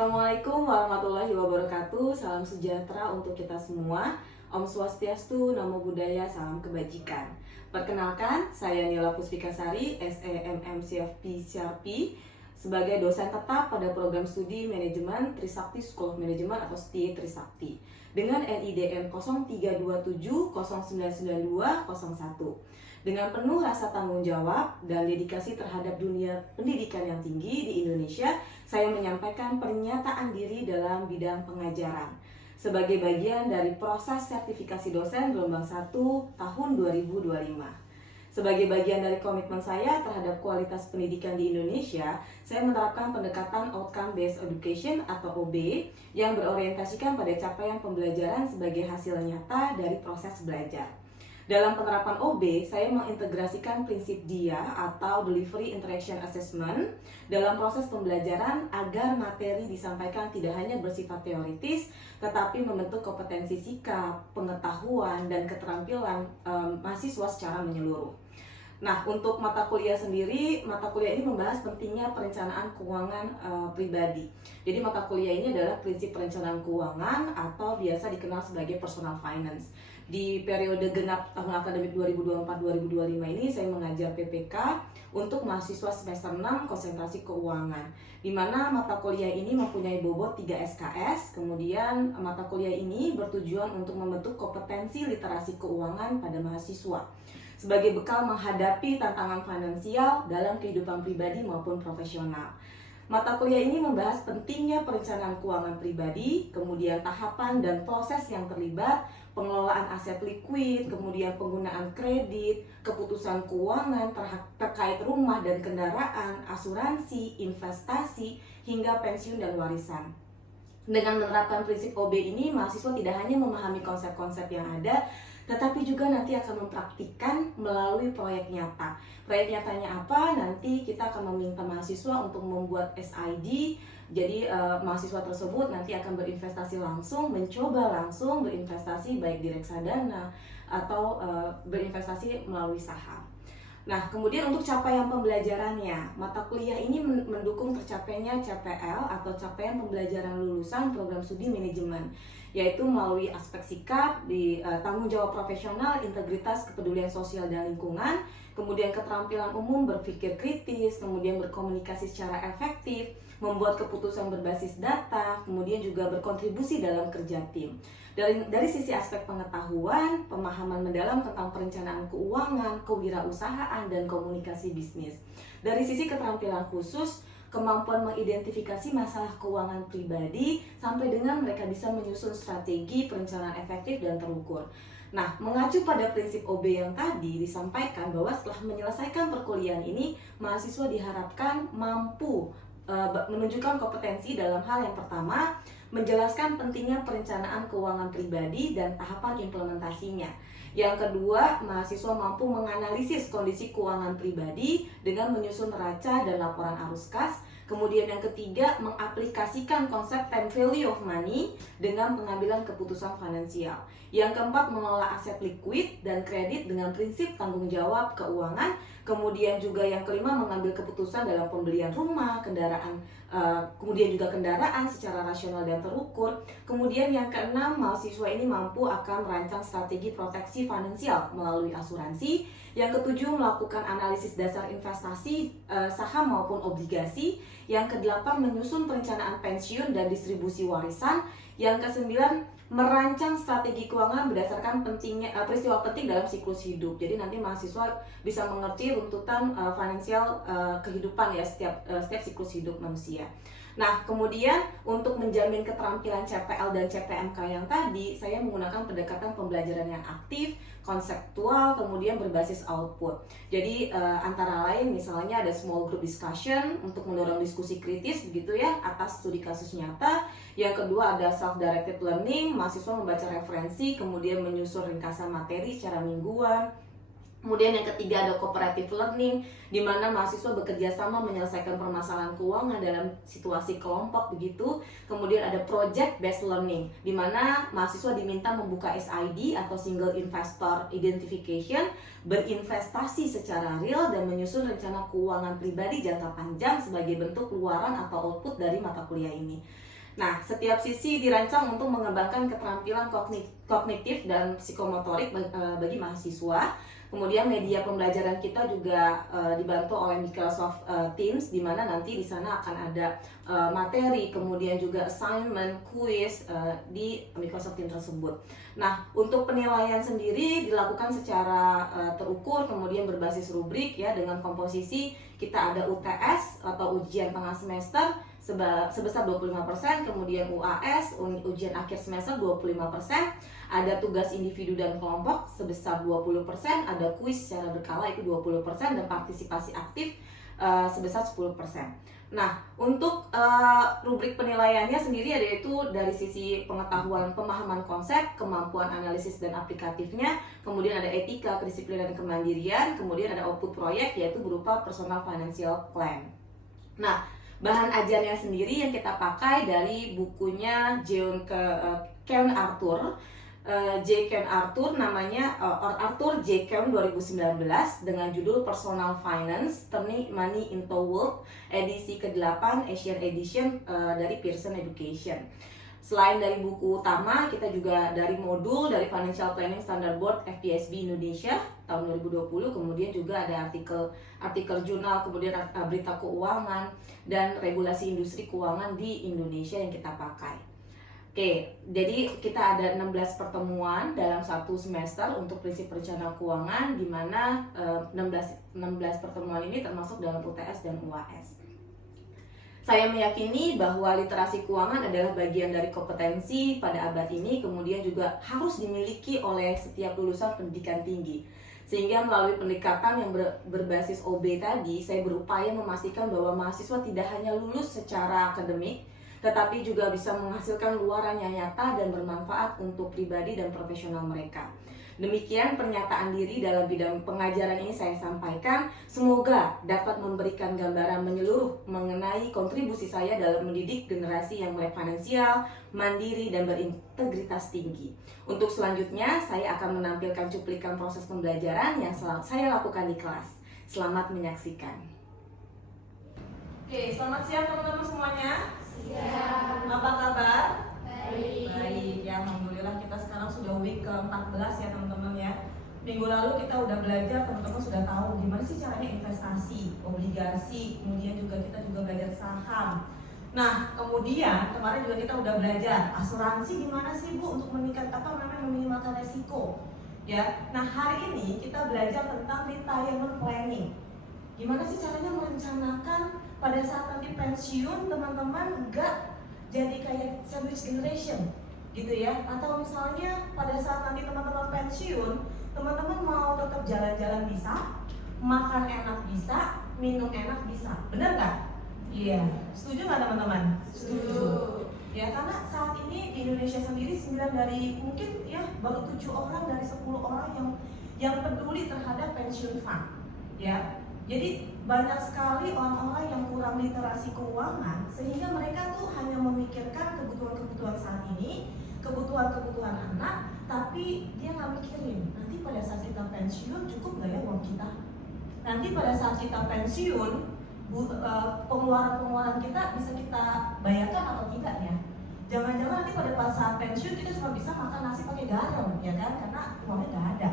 Assalamualaikum warahmatullahi wabarakatuh. Salam sejahtera untuk kita semua. Om Swastiastu, Namo Buddhaya, salam kebajikan. Perkenalkan, saya Nila Puspitasari, SEMM CFP CRP, sebagai dosen tetap pada program studi manajemen Trisakti School of Management atau STI Trisakti dengan NIDN 0327099201. Dengan penuh rasa tanggung jawab dan dedikasi terhadap dunia pendidikan yang tinggi di Indonesia, saya menyampaikan pernyataan diri dalam bidang pengajaran sebagai bagian dari proses sertifikasi dosen gelombang 1 tahun 2025. Sebagai bagian dari komitmen saya terhadap kualitas pendidikan di Indonesia, saya menerapkan pendekatan Outcome Based Education atau OB yang berorientasikan pada capaian pembelajaran sebagai hasil nyata dari proses belajar. Dalam penerapan OB, saya mengintegrasikan prinsip DIA atau Delivery Interaction Assessment dalam proses pembelajaran agar materi disampaikan tidak hanya bersifat teoritis, tetapi membentuk kompetensi sikap, pengetahuan, dan keterampilan mahasiswa secara menyeluruh. Nah, untuk mata kuliah sendiri, mata kuliah ini membahas pentingnya perencanaan keuangan pribadi. Jadi mata kuliah ini adalah prinsip perencanaan keuangan atau biasa dikenal sebagai personal finance. Di periode genap tahun akademik 2024-2025 ini saya mengajar PPK untuk mahasiswa semester 6 konsentrasi keuangan, di mana mata kuliah ini mempunyai bobot 3 SKS. Kemudian mata kuliah ini bertujuan untuk membentuk kompetensi literasi keuangan pada mahasiswa sebagai bekal menghadapi tantangan finansial dalam kehidupan pribadi maupun profesional. Mata kuliah ini membahas pentingnya perencanaan keuangan pribadi, kemudian tahapan dan proses yang terlibat, pengelolaan aset likuid, kemudian penggunaan kredit, keputusan keuangan terkait rumah dan kendaraan, asuransi, investasi, hingga pensiun dan warisan. Dengan menerapkan prinsip OB ini, mahasiswa tidak hanya memahami konsep-konsep yang ada, tetapi juga nanti akan mempraktikkan melalui proyek nyata. Proyek nyatanya apa? Nanti kita akan meminta mahasiswa untuk membuat SID. Jadi mahasiswa tersebut nanti akan berinvestasi langsung, mencoba langsung berinvestasi baik di reksadana atau berinvestasi melalui saham. Nah, kemudian untuk capaian pembelajarannya, mata kuliah ini mendukung tercapainya CPL atau capaian pembelajaran lulusan program studi manajemen, yaitu melalui aspek sikap, di tanggung jawab profesional, integritas, kepedulian sosial dan lingkungan, kemudian keterampilan umum berpikir kritis, kemudian berkomunikasi secara efektif, membuat keputusan berbasis data, kemudian juga berkontribusi dalam kerja tim. Dari sisi aspek pengetahuan, pemahaman mendalam tentang perencanaan keuangan, kewirausahaan, dan komunikasi bisnis. Dari sisi keterampilan khusus, kemampuan mengidentifikasi masalah keuangan pribadi, sampai dengan mereka bisa menyusun strategi perencanaan efektif dan terukur. Nah, mengacu pada prinsip OB yang tadi disampaikan bahwa setelah menyelesaikan perkuliahan ini, mahasiswa diharapkan mampu menunjukkan kompetensi dalam hal yang pertama, menjelaskan pentingnya perencanaan keuangan pribadi dan tahapan implementasinya. Yang kedua, mahasiswa mampu menganalisis kondisi keuangan pribadi dengan menyusun neraca dan laporan arus kas. Kemudian yang ketiga, mengaplikasikan konsep time value of money dengan pengambilan keputusan finansial. Yang keempat, mengelola aset likuid dan kredit dengan prinsip tanggung jawab keuangan. Kemudian juga yang kelima, mengambil keputusan dalam pembelian rumah, kendaraan, kemudian juga kendaraan secara rasional dan terukur. Kemudian yang keenam, mahasiswa ini mampu akan merancang strategi proteksi finansial melalui asuransi. Yang ketujuh, melakukan analisis dasar investasi saham maupun obligasi. Yang kedelapan, menyusun perencanaan pensiun dan distribusi warisan. Yang kesembilan, merancang strategi keuangan berdasarkan peristiwa penting dalam siklus hidup. Jadi nanti mahasiswa bisa mengerti runtutan finansial kehidupan ya setiap siklus hidup manusia. Nah, kemudian untuk menjamin keterampilan CPL dan CPMK yang tadi, saya menggunakan pendekatan pembelajaran yang aktif, konseptual, kemudian berbasis output. Jadi antara lain misalnya ada small group discussion untuk mendorong diskusi kritis begitu ya atas studi kasus nyata. Yang kedua ada self-directed learning, mahasiswa membaca referensi, kemudian menyusun ringkasan materi secara mingguan. Kemudian yang ketiga ada cooperative learning, di mana mahasiswa bekerja sama menyelesaikan permasalahan keuangan dalam situasi kelompok begitu. Kemudian ada project based learning, di mana mahasiswa diminta membuka SID atau single investor identification, berinvestasi secara real dan menyusun rencana keuangan pribadi jangka panjang sebagai bentuk luaran atau output dari mata kuliah ini. Nah, setiap sisi dirancang untuk mengembangkan keterampilan kognitif dan psikomotorik bagi mahasiswa. Kemudian media pembelajaran kita juga dibantu oleh Microsoft Teams, di mana nanti di sana akan ada materi, kemudian juga assignment, quiz di Microsoft Teams tersebut. Nah, untuk penilaian sendiri dilakukan secara terukur, kemudian berbasis rubrik ya, dengan komposisi kita ada UTS atau ujian tengah semester sebesar 25%, kemudian UAS, ujian akhir semester 25%, ada tugas individu dan kelompok sebesar 20%, ada kuis secara berkala itu 20%, dan partisipasi aktif sebesar 10%. Nah, untuk rubrik penilaiannya sendiri yaitu dari sisi pengetahuan, pemahaman konsep, kemampuan analisis dan aplikatifnya, kemudian ada etika, kedisiplinan dan kemandirian, kemudian ada output proyek yaitu berupa personal financial plan. Nah, bahan ajarnya sendiri yang kita pakai dari bukunya Ken Arthur. Ken Arthur namanya Arthur J. Ken 2019 dengan judul Personal Finance Turning Money into Wealth, edisi ke-8 Asian Edition dari Pearson Education. Selain dari buku utama, kita juga dari modul dari Financial Planning Standard Board FPSB Indonesia tahun 2020, kemudian juga ada artikel jurnal, kemudian berita keuangan dan regulasi industri keuangan di Indonesia yang kita pakai. Oke, jadi kita ada 16 pertemuan dalam satu semester untuk prinsip perencanaan keuangan, di mana 16 pertemuan ini termasuk dalam UTS dan UAS. Saya meyakini bahwa literasi keuangan adalah bagian dari kompetensi pada abad ini, kemudian juga harus dimiliki oleh setiap lulusan pendidikan tinggi. Sehingga melalui pendekatan yang berbasis OB tadi, saya berupaya memastikan bahwa mahasiswa tidak hanya lulus secara akademik, tetapi juga bisa menghasilkan luaran yang nyata dan bermanfaat untuk pribadi dan profesional mereka. Demikian pernyataan diri dalam bidang pengajaran ini saya sampaikan. Semoga dapat memberikan gambaran menyeluruh mengenai kontribusi saya dalam mendidik generasi yang melek finansial, mandiri, dan berintegritas tinggi. Untuk selanjutnya, saya akan menampilkan cuplikan proses pembelajaran yang saya lakukan di kelas. Selamat menyaksikan. Oke, selamat siang teman-teman semuanya. Siang. Apa kabar? Baik, ya alhamdulillah kita sekarang sudah week ke-14 ya teman-teman ya. Minggu lalu kita udah belajar, teman-teman sudah tahu gimana sih caranya investasi, obligasi, kemudian kita juga belajar saham. Nah, kemudian kemarin juga kita udah belajar asuransi gimana sih Bu untuk meminimalkan resiko. Ya. Nah, hari ini kita belajar tentang retirement planning. Gimana sih caranya merencanakan pada saat nanti pensiun teman-teman enggak jadi kayak sandwich generation gitu ya, atau misalnya pada saat nanti teman-teman pensiun, teman-teman mau tetap jalan-jalan bisa, makan enak bisa, minum enak bisa, benar nggak? Iya, setuju nggak teman-teman? Setuju. Ya, karena saat ini di Indonesia sendiri 9 dari mungkin ya baru 7 orang dari 10 orang yang peduli terhadap pensiun fund, ya. Jadi banyak sekali orang-orang yang kurang literasi keuangan, sehingga mereka tuh hanya memikirkan kebutuhan-kebutuhan saat ini, kebutuhan-kebutuhan anak, tapi dia nggak mikirin nanti pada saat kita pensiun cukup nggak ya uang kita? Nanti pada saat kita pensiun pengeluaran-pengeluaran kita bisa kita bayarkan atau tidak ya? Jangan-jangan nanti pada saat pensiun kita cuma bisa makan nasi pakai garam, ya kan? Karena uangnya nggak ada.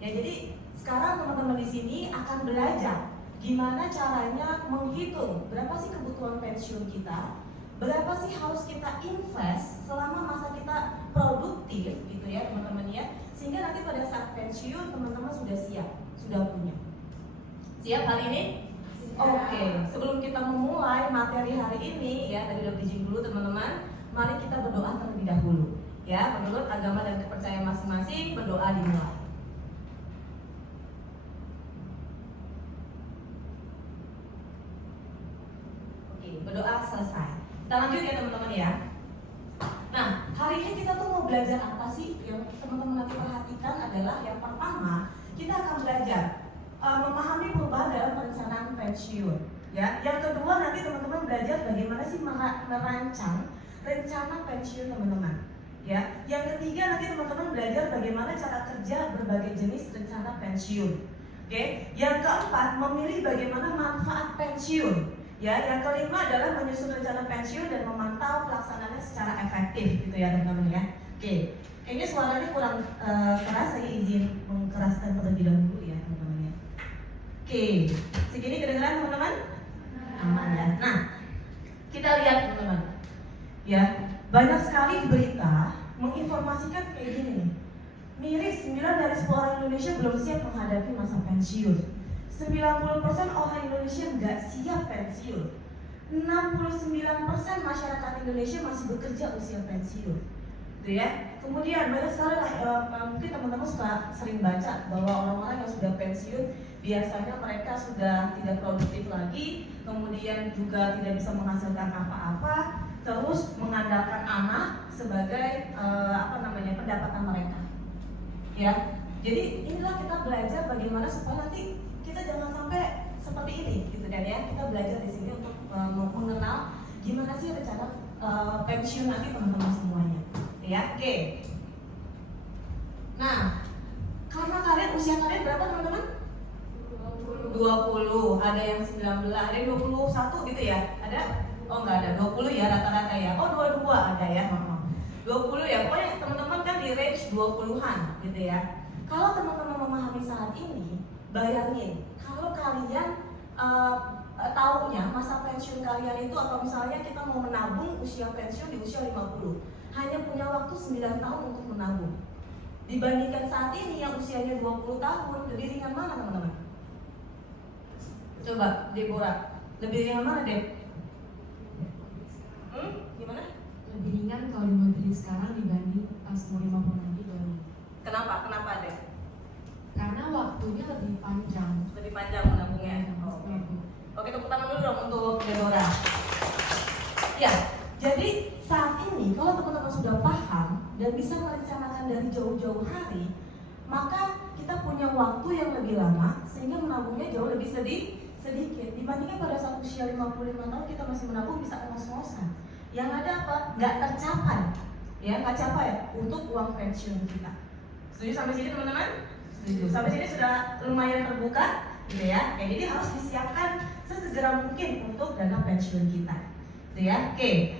Ya, jadi sekarang teman-teman di sini akan belajar gimana caranya menghitung berapa sih kebutuhan pensiun kita, berapa sih harus kita invest selama masa kita produktif gitu ya teman-teman ya, sehingga nanti pada saat pensiun teman-teman sudah siap, sudah punya. Siap hari ini? Oke, sebelum kita memulai materi hari ini ya, tadi udah bridging dulu teman-teman, mari kita berdoa terlebih dahulu ya, menurut agama dan kepercayaan masing-masing. Berdoa dimulai. Berdoa selesai. Kita lanjut ya teman-teman ya. Nah, hari ini kita tuh mau belajar apa sih? Yang teman-teman nanti perhatikan adalah yang pertama, kita akan belajar memahami perubahan dalam perencanaan pensiun. Ya, yang kedua nanti teman-teman belajar bagaimana sih merancang rencana pensiun teman-teman. Ya, yang ketiga nanti teman-teman belajar bagaimana cara kerja berbagai jenis rencana pensiun. Oke, yang keempat memilih bagaimana manfaat pensiun. Ya, yang kelima adalah menyusun rencana pensiun dan memantau pelaksanaannya secara efektif, gitu ya teman-teman ya. Oke, kayaknya suaranya kurang keras, saya izin mengkeraskan terlebih dahulu ya teman-teman ya. Oke, segini kedengeran teman-teman? Aman ya. Nah, kita lihat teman-teman. Ya, banyak sekali berita menginformasikan kayak gini nih. Miris 9 dari 10 orang Indonesia belum siap menghadapi masa pensiun. 90% orang Indonesia nggak siap pensiun. 69% masyarakat Indonesia masih bekerja usia pensiun. Gitu ya. Kemudian banyak sekali mungkin teman-teman sering baca bahwa orang-orang yang sudah pensiun biasanya mereka sudah tidak produktif lagi, kemudian juga tidak bisa menghasilkan apa-apa, terus mengandalkan anak sebagai pendapatan mereka. Ya. Jadi inilah kita belajar bagaimana supaya nanti kita jangan sampai seperti ini, gitu kan ya. Kita belajar di sini untuk mengenal gimana sih rencana pensiun nanti teman-teman semuanya. Ya, oke. Nah, karena kalian usia kalian berapa teman-teman? 20, ada yang 19, ada yang 21 gitu ya? Ada? Oh enggak ada, 20 ya rata-rata ya. Oh 22 ada ya, 20 ya. Pokoknya teman-teman kan di range 20-an gitu ya. Kalau teman-teman memahami saat ini, bayangin kalau kalian taunya masa pensiun kalian itu, atau misalnya kita mau menabung usia pensiun di usia 50, hanya punya waktu 9 tahun untuk menabung. Dibandingkan saat ini yang usianya 20 tahun, lebih ringan mana teman-teman? Coba Deborah, lebih ringan mana Deb? Gimana? Lebih ringan kalau dimodeli sekarang dibanding pas mau 50 nanti baru. Kenapa? Kenapa Deb? Karena waktunya lebih panjang. Lebih panjang menabungnya. Oke, tepuk tangan dulu dong untuk Deborah. Ya, jadi saat ini kalau teman-teman sudah paham dan bisa merencanakan dari jauh-jauh hari, maka kita punya waktu yang lebih lama sehingga menabungnya jauh lebih sedikit dibandingkan pada saat usia 55 tahun kita masih menabung bisa ngos-ngosan. Yang ada apa? Nggak tercapai, ya nggak capai untuk uang pensiun kita. Setuju sampai sini teman-teman? Setuju. Sampai sini sudah lumayan terbuka, gitu ya. Jadi harus disiapkan sesegera mungkin untuk dana pensiun kita, gitu ya. Oke.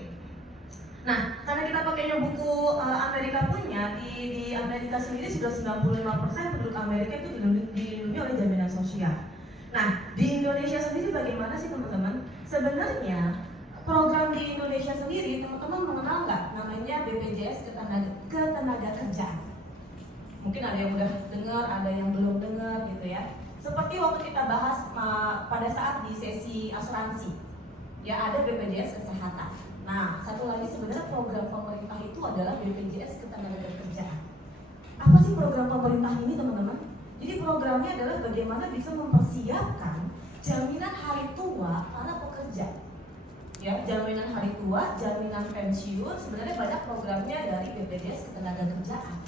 Nah, karena kita pakainya buku Amerika punya, di Amerika sendiri sudah 95% penduduk Amerika itu dilindungi oleh jaminan sosial. Nah, di Indonesia sendiri bagaimana sih teman-teman? Sebenarnya program di Indonesia sendiri, teman-teman mengenal nggak namanya BPJS Ketenagakerjaan? Mungkin ada yang udah dengar, ada yang belum dengar gitu ya. Seperti waktu kita bahas pada saat di sesi asuransi, ya ada BPJS Kesehatan. Nah, satu lagi sebenarnya program pemerintah itu adalah BPJS Ketenagakerjaan. Apa sih program pemerintah ini teman-teman? Jadi programnya adalah bagaimana bisa mempersiapkan jaminan hari tua para pekerja. Ya, jaminan hari tua, jaminan pensiun, sebenarnya banyak programnya dari BPJS Ketenagakerjaan.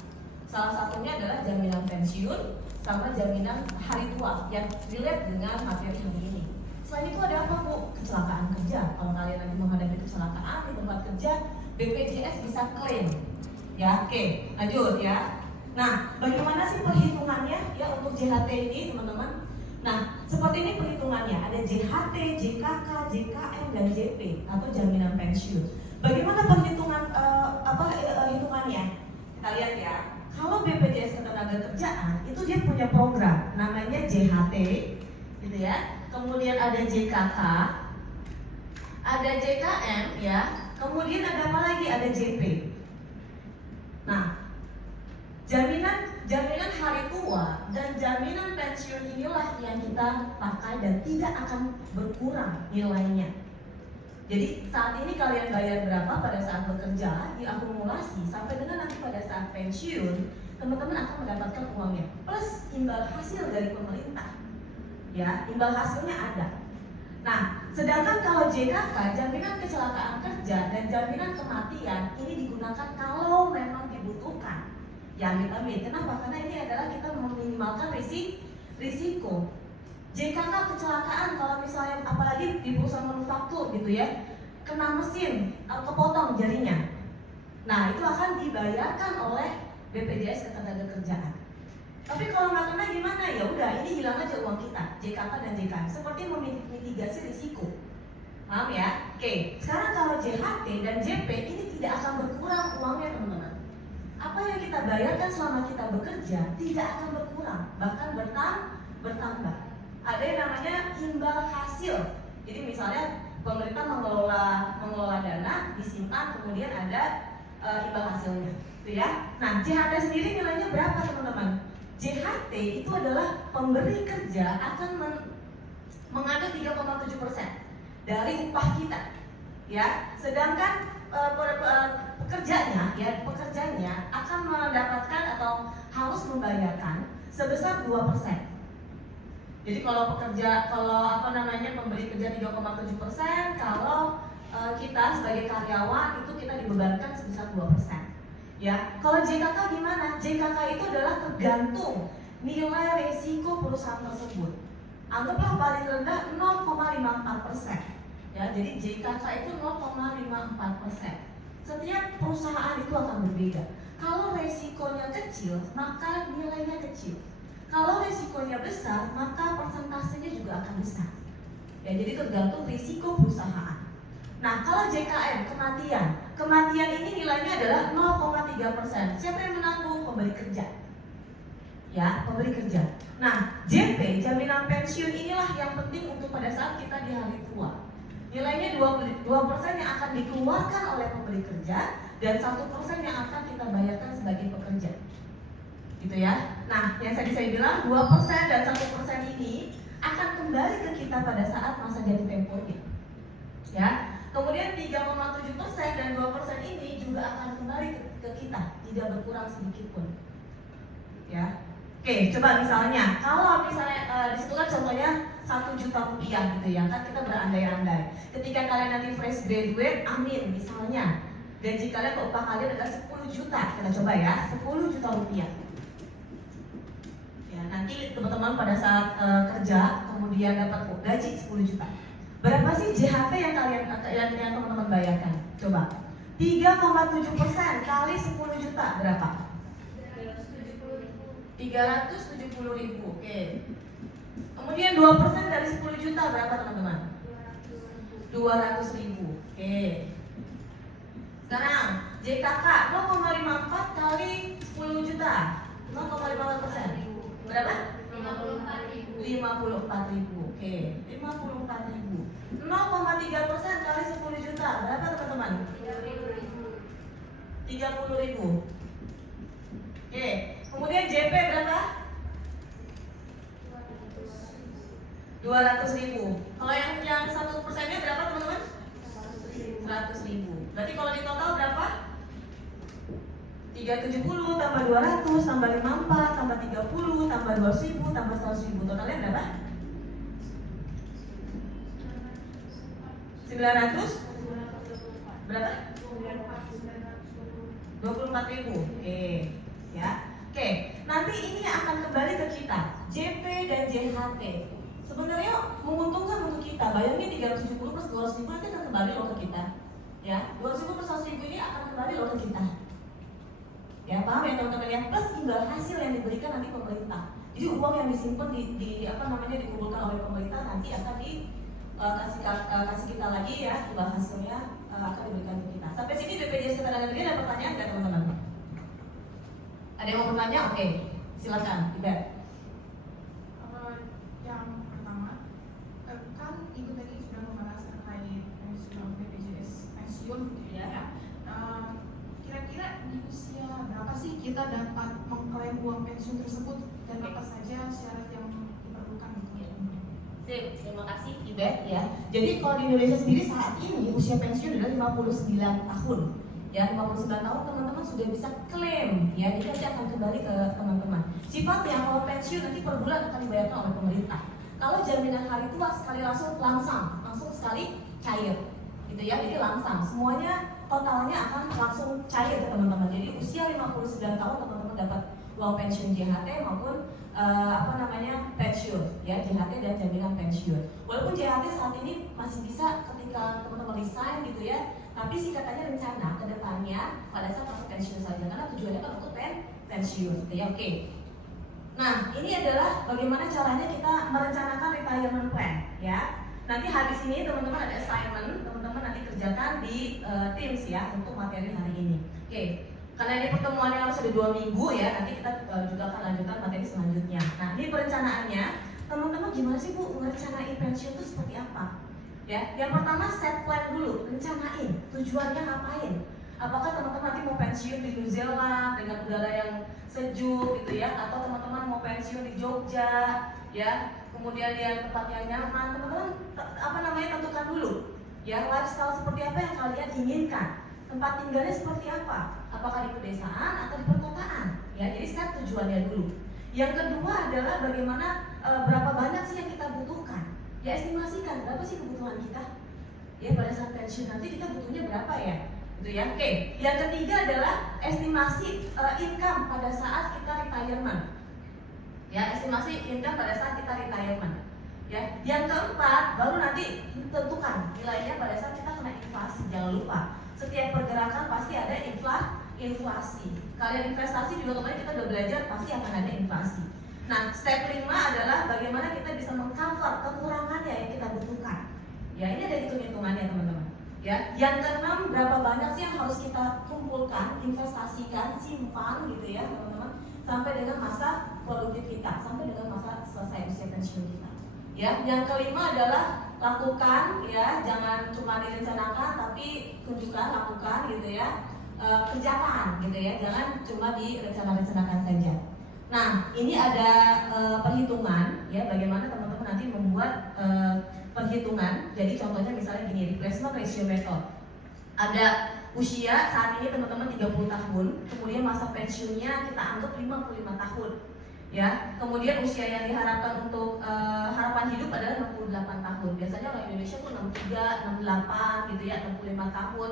Salah satunya adalah jaminan pensiun sama jaminan hari tua yang relate dengan materi hari ini. Selain itu ada apa Bu? Kecelakaan kerja. Kalau kalian nanti menghadapi kecelakaan di tempat kerja, BPJS bisa klaim. Ya, oke, lanjut ya. Nah, bagaimana sih perhitungannya ya untuk JHT ini teman-teman? Nah, seperti ini perhitungannya. Ada JHT, JKK, JKM, dan JP atau jaminan pensiun. Bagaimana perhitungan hitungannya? Kita lihat ya. Kalau BPJS Ketenagakerjaan itu dia punya program namanya JHT, gitu ya. Kemudian ada JKK, ada JKM ya. Kemudian ada apa lagi? Ada JP. Nah, jaminan hari tua dan jaminan pensiun inilah yang kita pakai dan tidak akan berkurang nilainya. Jadi saat ini kalian bayar berapa pada saat bekerja diakumulasi sampai dengan nanti pada saat pensiun teman-teman akan mendapatkan uangnya plus imbal hasil dari pemerintah. Ya, imbal hasilnya ada. Nah, sedangkan kalau JKK, jaminan kecelakaan kerja dan jaminan kematian ini digunakan kalau memang dibutuhkan. Ya, amit-amit. Kenapa? Karena ini adalah kita meminimalkan risiko. JKK kecelakaan kalau misalnya apalagi di perusahaan manufaktur gitu ya, kena mesin atau kepotong jarinya. Nah, itu akan dibayarkan oleh BPJS Ketenagakerjaan. Tapi kalau nggak kena gimana? Ya udah, ini hilang aja uang kita, JKK dan JKM. Seperti memitigasi risiko. Paham ya? Oke, sekarang kalau JHT dan JP ini tidak akan berkurang uangnya teman-teman. Apa yang kita bayarkan selama kita bekerja tidak akan berkurang, bahkan bertambah. Ada yang namanya imbal hasil. Jadi misalnya pemerintah mengelola dana, disimpan, kemudian ada imbal hasilnya, gitu ya. Nah, JHT sendiri nilainya berapa teman-teman? JHT itu adalah pemberi kerja akan mengambil 3,7% dari upah kita, ya. Sedangkan pekerjanya akan mendapatkan atau harus membayarkan sebesar 2%. Jadi kalau pemberi kerja 3,7%, kalau kita sebagai karyawan itu kita dibebankan sebesar 2%. Ya, kalau JKK gimana? JKK itu adalah tergantung nilai risiko perusahaan tersebut. Anggaplah paling rendah 0,54%. Ya, jadi JKK itu 0,54%. Setiap perusahaan itu akan berbeda. Kalau risikonya kecil, maka nilainya kecil. Kalau risikonya besar, maka persentasenya juga akan besar. Ya, jadi tergantung risiko perusahaan. Nah, kalau JKM, kematian ini nilainya adalah 0,3%. Siapa yang menanggung? Pemberi kerja. Ya, pemberi kerja. Nah, JP, jaminan pensiun inilah yang penting untuk pada saat kita di hari tua. Nilainya 2% yang akan dikeluarkan oleh pemberi kerja dan 1% yang akan kita bayarkan sebagai pekerja. Gitu ya. Nah, yang tadi saya bilang 2% dan 1% ini akan kembali ke kita pada saat masa jatuh temponya. Ya. Kemudian 3,7% dan 2% ini juga akan kembali ke kita, tidak berkurang sedikit pun. Ya. Oke, coba misalnya, kalau misalnya disitu kan contohnya 1 juta rupiah gitu ya, kan kita berandai-andai. Ketika kalian nanti fresh graduate, amin, misalnya gaji kalian atau upah kalian adalah 10 juta, kita coba ya, 10 juta rupiah. Ya, nanti teman-teman pada saat kerja kemudian dapat gaji 10 juta. Berapa sih JHT yang teman-teman bayarkan? Coba. 3,7% kali 10 juta berapa? 370.000. Oke. Kemudian 2% dari 10 juta berapa teman-teman? 200.000. Oke. Sekarang JKK 0,54 kali 10 juta. 0,54%. Berapa? 54.000. Oke. 54.000. 0,3% kali 10 juta berapa teman-teman? 30.000. Oke. Kemudian JP berapa? 200.000. Kalau yang 1%-nya berapa teman-teman? 100.000. Berarti kalau di total berapa? 370 tambah 200 tambah 54 tambah 30 tambah 200.000 tambah 100.000. Totalnya berapa? 900? Berapa? 24.000. Oke. Ya. Oke. Nanti ini akan kembali ke kita. JP dan JHT. Sebenarnya menguntungkan untuk kita. Bayangin 370 plus 200.000 nanti akan kembali loh ke kita. Ya, 200.000 plus 100.000 ini akan kembali loh ke kita. Ya, paham ya teman-teman ya? Plus imbal hasil yang diberikan nanti pemerintah. Jadi uang yang disimpan dikumpulkan oleh pemerintah nanti akan kasih kita lagi ya, imbal hasilnya akan diberikan ke kita. Sampai sini BPJS Ketenagakerjaan Negeri ada pertanyaan nggak teman-teman? Ada yang mau bertanya? Oke, silakan, Iber. Yang pertama, kan Ibu tadi sudah membahas terkait pensiun BPJS pensiun gitu ya. Kira-kira di usia berapa sih kita dapat mengklaim uang pensiun tersebut dan apa saja syarat yang diperlukan gitu? Sip, terima kasih Iber ya. Jadi kalau di Indonesia sendiri saat ini usia pensiun adalah 59 tahun. Ya, 59 tahun teman-teman sudah bisa klaim ya, jadi nanti akan kembali ke teman-teman. Sifatnya kalau pensiun nanti per bulan akan dibayarkan oleh pemerintah. Kalau jaminan hari tua sekali langsung sekali cair gitu ya, jadi langsung semuanya totalnya akan langsung cair teman-teman. Jadi usia 59 tahun teman-teman dapat uang pensiun JHT maupun pensiun ya, JHT dan jaminan pensiun. Walaupun JHT saat ini masih bisa ketika teman-teman resign gitu ya, tapi sih katanya rencana ke depannya pada saat masa pensiun saja, karena tujuannya kan untuk pensiun gitu ya. Oke. Nah, ini adalah bagaimana caranya kita merencanakan retirement plan ya. Nanti habis ini teman-teman ada assignment, teman-teman nanti kerjakan di Teams ya untuk materi hari ini. Oke, karena ini pertemuannya harus ada 2 minggu ya, nanti kita juga akan lanjutkan materi selanjutnya. Nah, ini perencanaannya, teman-teman gimana sih Bu merencanain pensiun itu seperti apa? Ya, yang pertama set plan dulu, rencanain tujuannya ngapain. Apakah teman-teman nanti mau pensiun di New Zealand dengan udara yang sejuk gitu ya, atau teman-teman mau pensiun di Jogja ya, kemudian yang tempat yang nyaman, teman-teman tentukan dulu ya lifestyle seperti apa yang kalian inginkan, tempat tinggalnya seperti apa, apakah di pedesaan atau di perkotaan ya. Jadi set tujuannya dulu. Yang kedua adalah bagaimana berapa banyak sih yang kita butuhkan ya, estimasikan berapa sih kebutuhan kita ya pada saat pensiun nanti kita butuhnya berapa ya gitu ya. Oke, yang ketiga adalah estimasi income pada saat kita retirement ya, estimasi income pada saat kita retirement ya. Yang keempat baru nanti tentukan nilainya pada saat kita kena inflasi. Jangan lupa setiap pergerakan pasti ada inflasi. Kalian investasi juga kemarin kita udah belajar pasti akan ada inflasi. Nah, step 5 adalah bagaimana kita bisa mengcover kekurangannya yang kita butuhkan. Ya, ini ada hitung-hitungannya teman-teman. Ya, yang keenam berapa banyak sih yang harus kita kumpulkan, investasikan, simpan gitu ya teman-teman, sampai dengan masa produktif kita, sampai dengan masa selesai usia pensiun kita. Ya, yang kelima adalah lakukan ya, jangan cuma direncanakan tapi tunjukkan, lakukan gitu ya, kerjakan gitu ya, jangan cuma direncanakan saja. Nah, ini ada perhitungan ya, bagaimana teman-teman nanti membuat perhitungan. Jadi contohnya misalnya gini, replacement ratio method. Ada usia saat ini teman-teman 30 tahun, kemudian masa pensiunnya kita anggap 55 tahun. Ya, kemudian usia yang diharapkan untuk harapan hidup adalah 68 tahun. Biasanya orang Indonesia tuh 63, 68 gitu ya, 65 tahun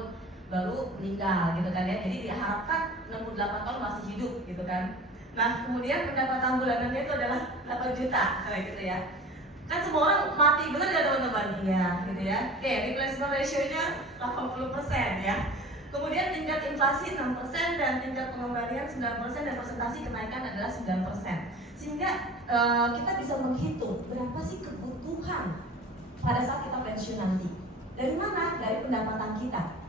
baru meninggal gitu kan ya. Jadi diharapkan 68 tahun masih hidup gitu kan. Nah, kemudian pendapatan bulanannya itu adalah 8 juta kayak gitu ya. Kan semua orang mati, benar gak teman-teman? Iya, gitu ya. Oke, replacement ratio-nya 80% ya. Kemudian tingkat inflasi 6% dan tingkat pengembalian 9% dan persentase kenaikan adalah 9%. Sehingga kita bisa menghitung berapa sih kebutuhan pada saat kita pensiun nanti. Dari mana? Dari pendapatan kita.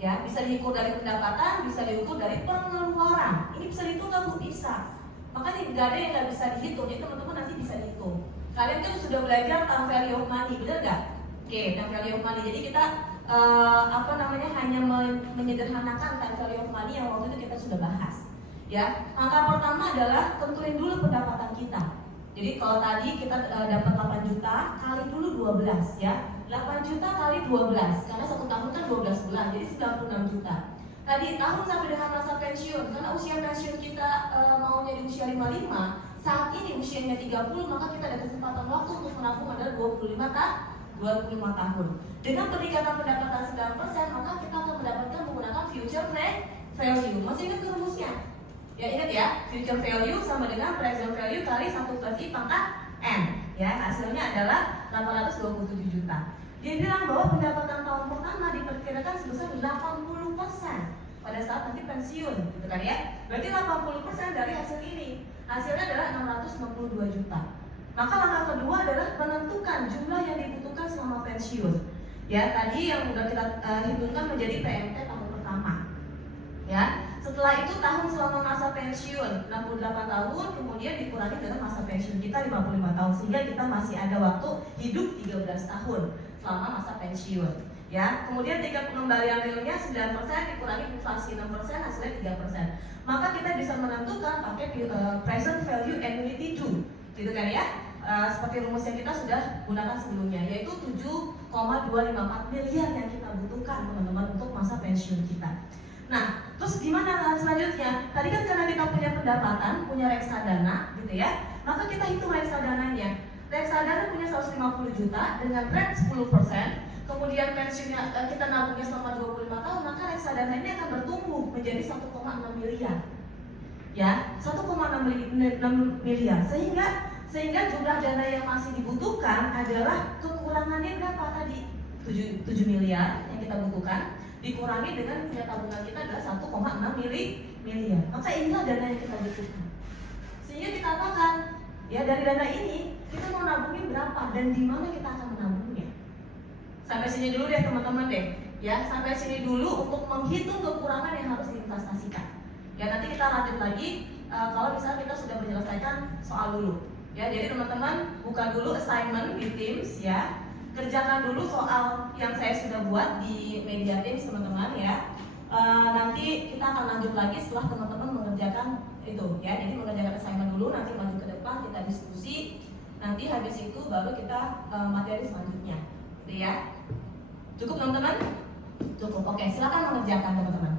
Ya, bisa diukur dari pendapatan, bisa diukur dari pengeluaran. Ini bisa dihitung nggak Bu? Bisa. Makanya nggak ada yang nggak bisa dihitung. Jadi teman-teman nanti bisa dihitung. Kalian kan sudah belajar time value of money, benar nggak? Oke, time value of money. Jadi kita hanya menyederhanakan time value of money yang waktu itu kita sudah bahas. Ya, langkah pertama adalah tentuin dulu pendapatan kita. Jadi kalau tadi kita dapat 8 juta kali dulu 12 ya. 8 juta kali 12 karena 1 tahun kan 12 bulan, jadi 96 juta. Tadi tahun sampai dengan masa pensiun, karena usia pensiun kita maunya di usia 55, saat ini usianya 30, maka kita ada kesempatan waktu untuk menabung adalah 25 tahun. Dengan peningkatan pendapatan 9%, maka kita akan mendapatkan menggunakan future value. Masih ingat rumusnya? Ya, ingat ya, future value sama dengan present value kali 1 plus I pangkat N. Ya, hasilnya adalah 827 juta. Dia bilang bahwa pendapatan tahun pertama diperkirakan sebesar 80% pada saat nanti pensiun, gitu kan ya. Berarti 80% dari hasil ini. Hasilnya adalah 662 juta. Maka langkah kedua adalah menentukan jumlah yang dibutuhkan selama pensiun. Ya, tadi yang udah kita hitungkan menjadi PMT tahun pertama. Ya, setelah itu tahun selama masa pensiun 68 tahun, kemudian dikurangi dengan masa pensiun kita 55 tahun, sehingga kita masih ada waktu hidup 13 tahun selama masa pensiun. Ya, kemudian tingkat pengembalian realnya 9% dikurangi inflasi 6%, hasilnya 3%. Maka kita bisa menentukan pakai present value annuity 2, gitu kan ya. Seperti rumus yang kita sudah gunakan sebelumnya, yaitu 7,254 miliar yang kita butuhkan teman-teman untuk masa pensiun kita. Nah, terus gimana selanjutnya? Tadi kan karena kita punya pendapatan, punya reksadana gitu ya, maka kita hitung reksadananya. Reksadana punya 150 juta dengan rate 10%, kemudian pensiunnya kita nabungnya selama 25 tahun, maka reksadana ini akan bertumbuh menjadi 1,6 miliar. Ya, 1,6 miliar. Sehingga jumlah dana yang masih dibutuhkan adalah kekurangannya berapa tadi? 7 miliar yang kita butuhkan dikurangi dengan punya tabungan kita adalah 1,6 miliar. Maka inilah dana yang kita butuhkan. Sehingga kita apakan? Ya, dari dana ini kita mau nabungin berapa dan di mana kita akan menabungnya. Sampai sini dulu deh teman-teman deh. Ya, sampai sini dulu untuk menghitung kekurangan yang harus diinvestasikan. Ya, nanti kita lanjut lagi kalau misalnya kita sudah menyelesaikan soal dulu. Ya, jadi teman-teman buka dulu assignment di Teams ya. Kerjakan dulu soal yang saya sudah buat di media Teams teman-teman ya. Nanti kita akan lanjut lagi setelah teman-teman mengerjakan itu ya. Jadi mengerjakan assignment dulu, nanti maju ke depan kita diskusi. Nanti habis itu baru kita materi selanjutnya. Gitu ya. Cukup teman-teman? Cukup. Oke, silakan mengerjakan teman-teman.